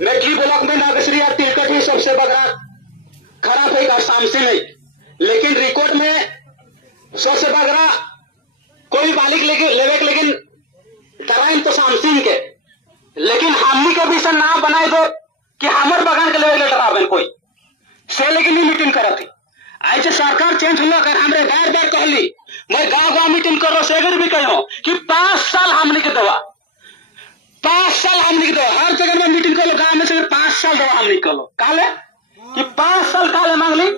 मेटली block में नागेश्वरी और तिलकट ही सबसे बड़ा खराब है शाम से नहीं, लेकिन रिकॉर्ड में सबसे बड़ा कोई बालिक लेकिन कराइन तो शामसिंह के, लेकिन हमनी के विषय ना बनाए दो कि हमारे बगान के लेवल डरावे कोई से, लेकिन नहीं मीटिंग करा थी। ऐसे सरकार चेंज हुआ कर हमरे बार बार कहली, मैं गांव गांव मीटिंग कर रहा सेगर भी कहो कि 5 साल हमने के दवा, 5 साल हमने के दवा, हर जगह में मीटिंग कर लो गांव में से 5 साल दवा हमने कर लो काले कि 5 साल काले मांग ली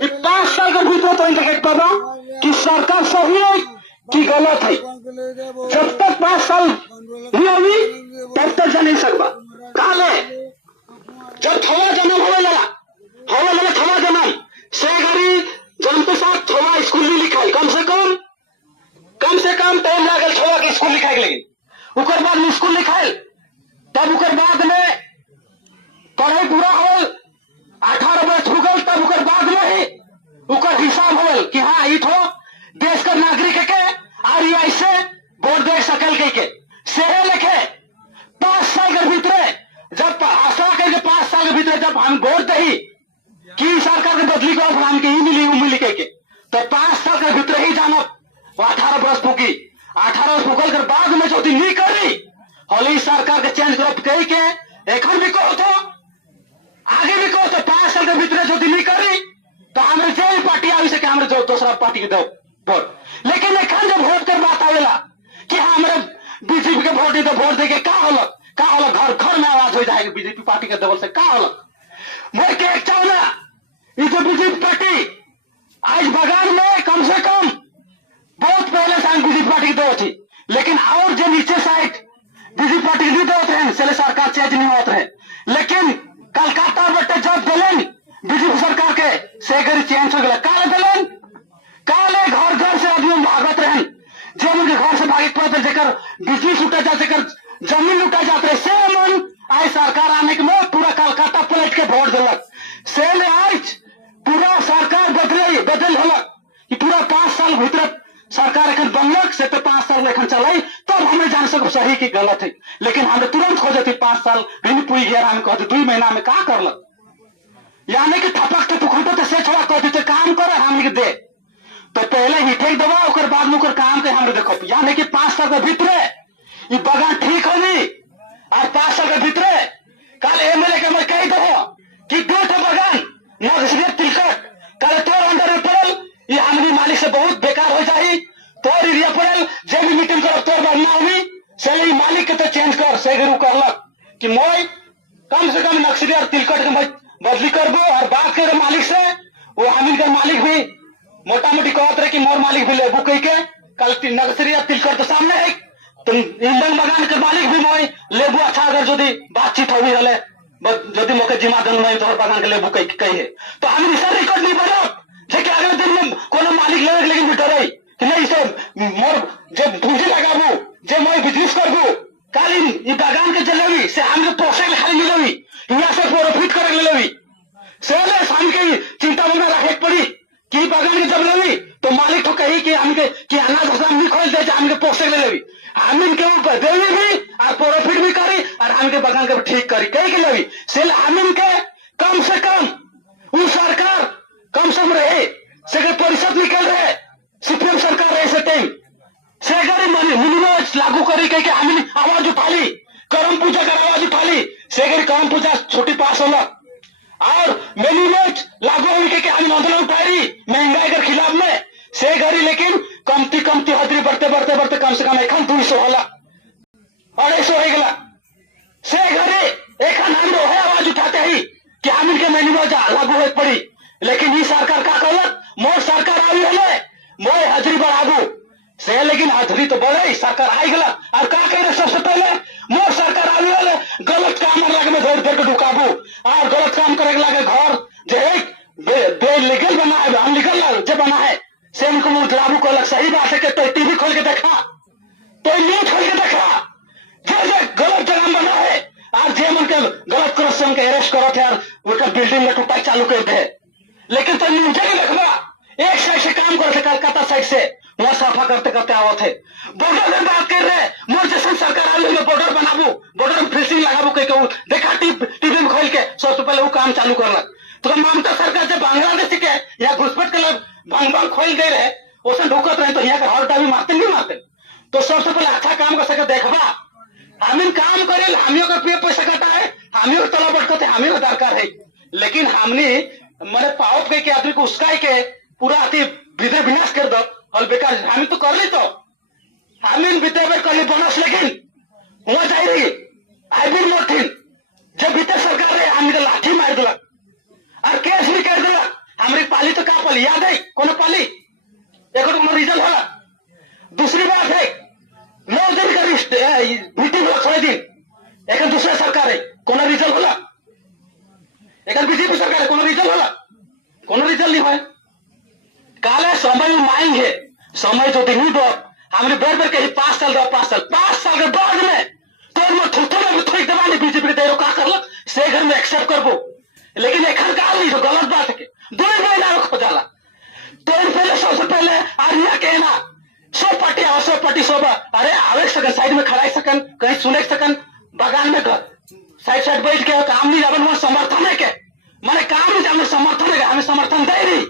कि 5 साल के भीतर तो इंडिकेट कर रहा कि सरकार सही है कि गलत है। जब तक 5 साल नहीं होगी तब तक जा नहीं सकता काले। जब थोड़ा जन्म हो जाला थोड़ा जन्म से घड़ी जन्म के साथ थोड़ा स्कूल में लिखाई कम से कम टाइम लागल थोड़ा के स्कूल लिखाई, लेकिन उकर बाद में स्कूल लिखाई तब उकर बाद में पढ़ाई पूरा हो 18 वर्ष हो गल तब उकर बाद में ही उकर हिसाब हो कि हाँ ये थो देश का नागरिक के और ये ऐसे वोट दे सकल के सेहे लिखे 5 साल के भीतर जब आशा करके 5 साल के भीतर जब हम वोट दही कि सरकार के बदली को हम के ही मिली के तो 5 साल के भीतर ही जाना 18 वर्ष पूकी 18 वर्ष पूकल कर बाद में जो नहीं करी होली सरकार के चेंज कर कही के एखन भी कहो तो आगे भी कहो तो 5 साल के भीतर जो नहीं करी तो हमारे जो पार्टी आई से हमारे जो दूसरा पार्टी के दो वोट, लेकिन एखन जब वोट कर बात आवेला कि हमारे बीजेपी के वोट तो वोट दे के का होलक घर घर में आवाज हो जाएगी बीजेपी पार्टी के दबल से का होलक। मैं के एक चाहना ये जो बीजेपी पार्टी आज बगान में कम से कम बहुत पहले से बीजेपी पार्टी की दो थी, लेकिन और जो नीचे साइड बीजेपी पार्टी नहीं दो रहे से सरकार चेंज नहीं होते रहे, लेकिन कलकत्ता बटे जब दिलन बीजेपी सरकार के सेगरी चेंज हो गया काले घर घर से आदमी भागत रहे जो उनके घर से भागे पड़ते जेकर बिजली लुटा जा जेकर जमीन लुटा जाते रहे से मन आज सरकार आने के में पूरा कलकत्ता पलट के वोट दिलक से आज पूरा सरकार बदल होलक कि पूरा 5 साल भीतर सरकार एखन बनलक से तो 5 साल एखन चलाई तब हमें जान सको सही की गलत है, लेकिन हमें तुरंत खोजे थी 5 साल भी पूरी गया हम कहते 2 महीना में का करलक यानी कि थपक के पुखटो से छोड़ा कहते काम करे हम दे तो पहले ही ठीक दबा उकर बाद में काम के हम देखो यानी कि 5 साल के भीतर ये बगान ठीक होनी और 5 साल के भीतर कल एमएलए के मैं कही दो कि 2 बगान नागेश्वरी तिलकट कल तोर अंडर में पड़ल ये हमारी मालिक से बहुत बेकार हो जाही तोर एरिया पड़ल जे भी मीटिंग करो तोर बनना हुई से मालिक के तो चेंज कर से गुरु करलक कि मैं कम से कम नागेश्वरी और तिलकट के बदली करबो और बात करे मालिक से वो हमीन के मालिक भी मोटा मोटी कहते रहे कि मोर मालिक भी लेबू कही के कल नागेश्वरी और तिलकट तो सामने है तुम इंधन बगान के मालिक भी मैं लेबू अच्छा अगर जो बातचीत होगी हले यदि मौके जिम्मा दन नहीं तो बगान के लेबू कही है तो हम सर रिकॉर्ड नहीं बना जे अगले दिन में कोनो मालिक ले लेकिन भी डरे कि नहीं से मोर जब पूंजी लगाबू जे मैं बिजनेस करबू काली ये बगान के चलेवी से हम प्रोसेस खाली मिलेवी यहाँ से प्रॉफिट करे लेवी से हम के चिंता भावना रखे पड़ी कि बगान के जब लेवी तो मालिक तो कही कि हमके कि अनाज हम नहीं खोल दे हमके प्रोसेस ले लेवी हम इनके ऊपर देवी भी और प्रॉफिट भी करी और हमके बगान के ठीक करी कही के लेवी से हम इनके कम से कम वो सरकार कम से कम रहे से परिषद निकल रहे सीपीएम सरकार रहे से टाइम से मिनिमम लागू करी कह के हम आवाज उठा ली करम पूजा कर आवाज उठा ली से करम पूजा छुट्टी पास होला और मिनिमम लागू होने के हम आंदोलन उठाई महंगाई के खिलाफ में से घड़ी, लेकिन कमती हजरी बढ़ते कम से कम 200 होला 250 हो गला से घड़ी एखन हम है आवाज उठाते ही कि हम इनके मिनिमम लागू हो पड़ी, लेकिन ये सरकार का कहलक मोर सरकार आई हले मोर हजरी बढ़ाबू से, लेकिन हजरी तो बढ़े सरकार आई गला और का कह रहे सबसे पहले मोर सरकार आई हले गलत काम लगे में धर के ढुकाबू और गलत काम करे लगे घर जो एक बेलीगल बना है अनलीगल जो बना है से उनको लागू कहलक। सही बात है कि तो टीवी खोल के देखा तो न्यूज खोल के देखा जो गलत जगह बना है और जे मन के गलत करो से उनके अरेस्ट करो थे और उनका बिल्डिंग में टूटा चालू कर दे, लेकिन तो न्यूज के देखा एक साइड से काम करते कलकत्ता साइड से वहां सफा करते आवत है बॉर्डर में बात कर रहे मोर जैसे सरकार आई बॉर्डर बनाबू बॉर्डर में फेंसिंग लगाबू कहीं देखा टीवी में खोल के सबसे पहले वो काम चालू करना। तो ममता सरकार जब बांग्लादेश के यहाँ घुसपैठ के लोग भंग भंग खोल दे रहे ओसन ढुकत रहे तो यहाँ का हर डाबी मारते नहीं मारते। तो सबसे पहले अच्छा काम कर सके देखबा हम काम करे हमियों का पैसा कटा है हमियों का तला बढ़ते हमियों का दरकार है। लेकिन हमने मैंने पाओ के आदमी को उसका के पूरा अति विधि विनाश कर दो और बेकार हम तो कर ली तो हम बीते कर ली बोनस लेकिन हुआ जा रही आई भी मोथिन जब बीते सरकार रहे हम लाठी मार दिलक और केस भी कर दिलक हमारी पाली तो क्या पाली याद है कौन पाली एक रिजल्ट होला। दूसरी बात है 9 दिन का मीटिंग होला 6 दिन एक दूसरा सरकार है कौन रिजल्ट होला एक बीजेपी सरकार है कौन रिजल्ट होला कौन रिजल्ट नहीं है। काले समय मांगे समय जो दिन दो हमने बेर बेर कही 5 साल दो 5 साल के बाद में तो थोड़ी दबाने बीजेपी के देरो का कर से घर में एक्सेप्ट करबो। लेकिन एखन काल नहीं तो गलत बात है 2 महीना रखो जाला तो पहले सबसे पहले आर्या के ना 100 पार्टी सब अरे आवे सकन साइड में खड़ा सकन कहीं सुने सकन बगान में साइड बैठ के काम नहीं जावन वहां समर्थन है के माने काम नहीं जावन समर्थन है हमें समर्थन दे रही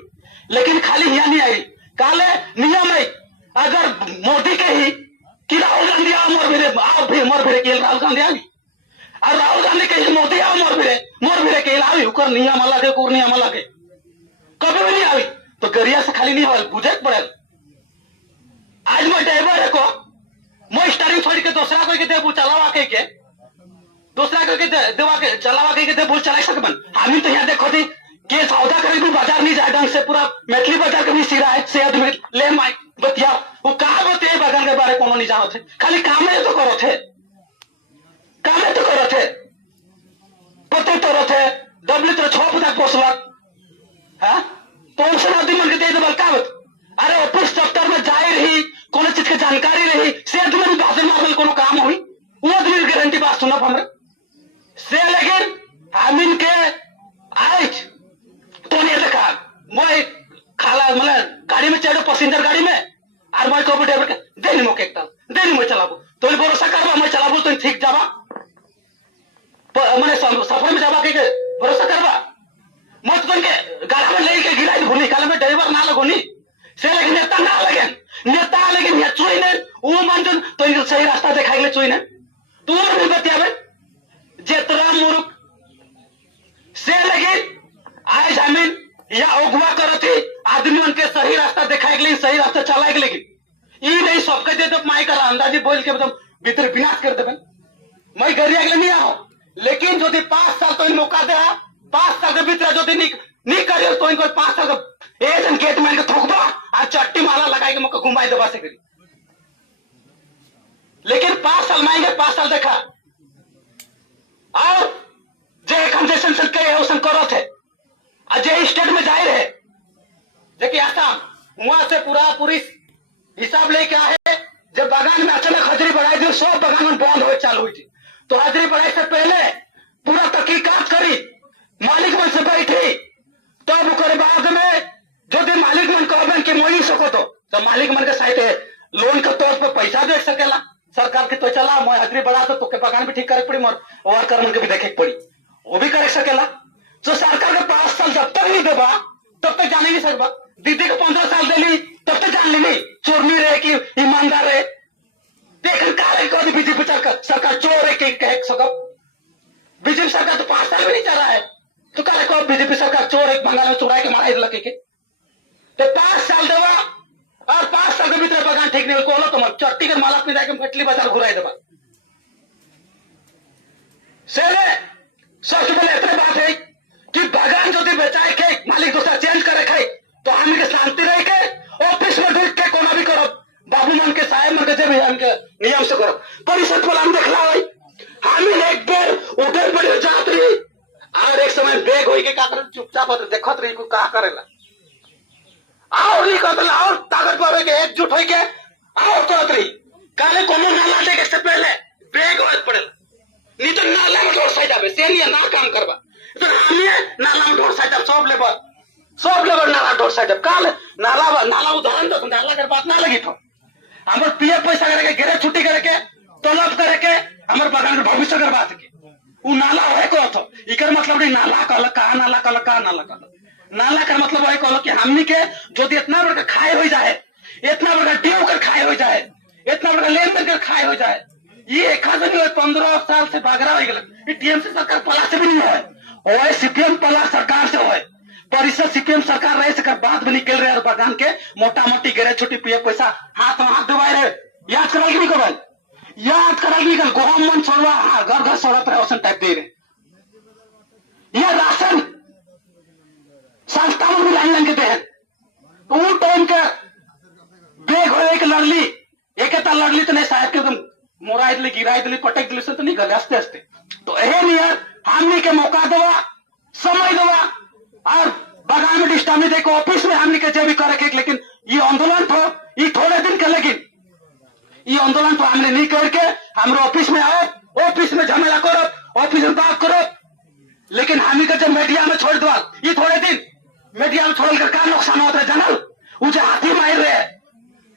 लेकिन खाली यहाँ नहीं आई काले नियम है अगर मोदी के ही कि राहुल गांधी आओ मोर भिड़े के राहुल गांधी आई और राहुल गांधी के ही मोदी आओ मोर भिड़े के आई उकर नियम अलग है उकर नियम अलग है कभी भी नहीं आई तो गरिया से खाली नहीं हो बुझे पड़े। आज मैं ड्राइवर है को मैं स्टारिंग छोड़ के दूसरा कोई के देबू चलावा के दूसरा कोई के देवा के चलावा के देबू चला सकबन हम तो यहाँ देखो थी के सौदा करे भी बाजार नहीं जाए ढंग से पूरा मैथिली बाजार के भी सिरा है से आदमी ले माई बतिया वो कहा बतिया बागान के बारे कोनो नहीं जानो थे खाली काम तो करो थे पते तो थे डबली तो 6 पता पोसलक हां पेंशन आदमी मन के दे देबल का अरे ऑफिस दफ्तर में जाए रही कोनो चीज के जानकारी रही से आदमी में बात मारल कोनो काम हुई वो आदमी गारंटी बात सुनब हमरे से लेकिन आमिन के आज तो नहीं देखा मैं खाला मतलब गाड़ी में चढ़ो पैसेंजर गाड़ी में और मैं को ड्राइवर के देनी मोके एकता देनी मैं चलाबो तो भरोसा करबा मैं चलाबो तो ठीक जाबा माने सफर में जाबा के भरोसा करबा मैं तो के गाड़ी में लेके गिराई भूली काले में ड्राइवर ना लगोनी से लेकिन नेता लेकिन ये चोई ने वो मंजन तो सही रास्ता दिखाई ले चोई ने तू और भी बतियाबे जेतरा मुरुक से लेकिन आज हमें या अगुआ करो थी आदमी उनके सही रास्ता दिखाए के लिए सही रास्ता चलाए के लेकिन ये नहीं सबके दे दो माई कर अंदाजी बोल के मतलब भीतर विनाश कर देबन मैं गरिया के लिए नहीं आओ लेकिन जो 5 साल तो इन मौका दे 5 साल के भीतर जो नहीं करियो तो इनको 5 साल का एजन गेट में थोकबा और चट्टी माला लगाए के मौका घुमाई देबा से करी लेकिन 5 साल मांगे 5 साल देखा और जे कंजेशन से के ओसन करो थे अजय स्टेट में जाहिर है देखिए आसाम वहां से पूरी हिसाब लेके आए जब बागान में अचानक हाजिरी बढ़ाई थी सब बागान में बंद हो चालू हुई थी तो हाजिरी बढ़ाई से पहले पूरा तहकीकात करी मालिक मन से बैठी तब तो बाद में जो दिन मालिक मन कहबन कि मोई सको तो मालिक मन के साइड लोन के तौर पर पैसा दे सकेला सरकार के तो चला मैं हाजिरी बढ़ा तो के बागान भी ठीक करे पड़ी मोर वर्कर मन के भी देखे पड़ी वो भी करे सकेला तो सरकार के 5 साल जब तक नहीं देगा तब तक जाने नहीं सकता दीदी को 15 साल दे ली तब तक जान ली चोर नहीं रहे कि ईमानदार रहे देख बीजेपी सरकार चोर है कि कह सको बीजेपी सरकार तो 5 साल भी नहीं चला है तो कह को बीजेपी सरकार चोर है बंगाल में चुराए के मारा लगे के तो 5 साल देवा और 5 साल के भीतर बगान ठीक नहीं को तो चट्टी के माला पिता के मछली बाजार घुराई देवा सबसे पहले इतने बात है कि बागान जो बेचाए के मालिक दूसरा चेंज करे खाए तो हम के शांति रह के ऑफिस में ढूंढ के कोना भी करो बाबू मन के साहेब मन के जब हमके नियम से करो परिषद वाला हम देखला है हम एक बेर उधर बड़ी जात रही और एक समय बेग होई के का चुपचाप देखत रही को का करेला और नहीं कहला और ताकत पावे के एकजुट होई के और करत रही काले कोनो नाला देखे से पहले बेग होत पड़ेला नहीं तो नाला में ढोर साइड आवे से नहीं ना काम करबा तो हमें नाला में ढोर साइड सब लेबर नाला ढोर साइड काल नाला उदाहरण तो नाला कर बात ना लगी तो हमर पीएफ पैसा करे के घेरे छुट्टी करे के तलब करे के हमर बगान के भविष्य करवा सके उ नाला है को मतलब नहीं, नाला कहल का नाला कहल का नाला कहल नाला का मतलब वही कहल कि हमनी के जो इतना बड़का खाए हो जाए, इतना बड़का ड्यू कर खाए हो जाए, इतना बड़का लेन देन कर खाए हो जाए, ये एक 15 साल से बागरा हो गया। टीएमसी सरकार पला से भी नहीं है, वो सीपीएम पला सरकार से हो परिषद सीपीएम सरकार रहे सकर बात भी निकल रहे बगान के मोटा मोटी गिरे छोटी पिए पैसा हाथ में हाथ दबाए रहे। याद करा कि नहीं कबल याद करा कि निकल गोहम मन छोड़वा घर घर सड़क रहे औसन टाइप दे रहे। यह राशन संस्था में लाइन लाइन के दे वो टाइम के बेग हो एक लड़ली एक लड़ली तो नहीं साहब के एकदम मोराई दिली गिराई दिली पटक दिली से तो नहीं गले हंसते हंसते। तो यह नहीं है हमने के मौका देवा समय देवा और बगान में डिस्टर्ब नहीं देखो ऑफिस में हमने के भी करे। लेकिन ये आंदोलन तो ये थोड़े दिन के, लेकिन ये आंदोलन तो हमने नहीं करके हमारे ऑफिस में आओ, ऑफिस में झमेला करो, ऑफिस में बात करो। लेकिन हमी के जब मीडिया में छोड़ दो ये थोड़े दिन मीडिया में छोड़कर क्या नुकसान होता है जनरल मुझे हाथी मार रहे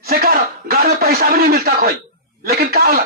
सेकर घर में पैसा भी नहीं मिलता कोई। लेकिन क्या होला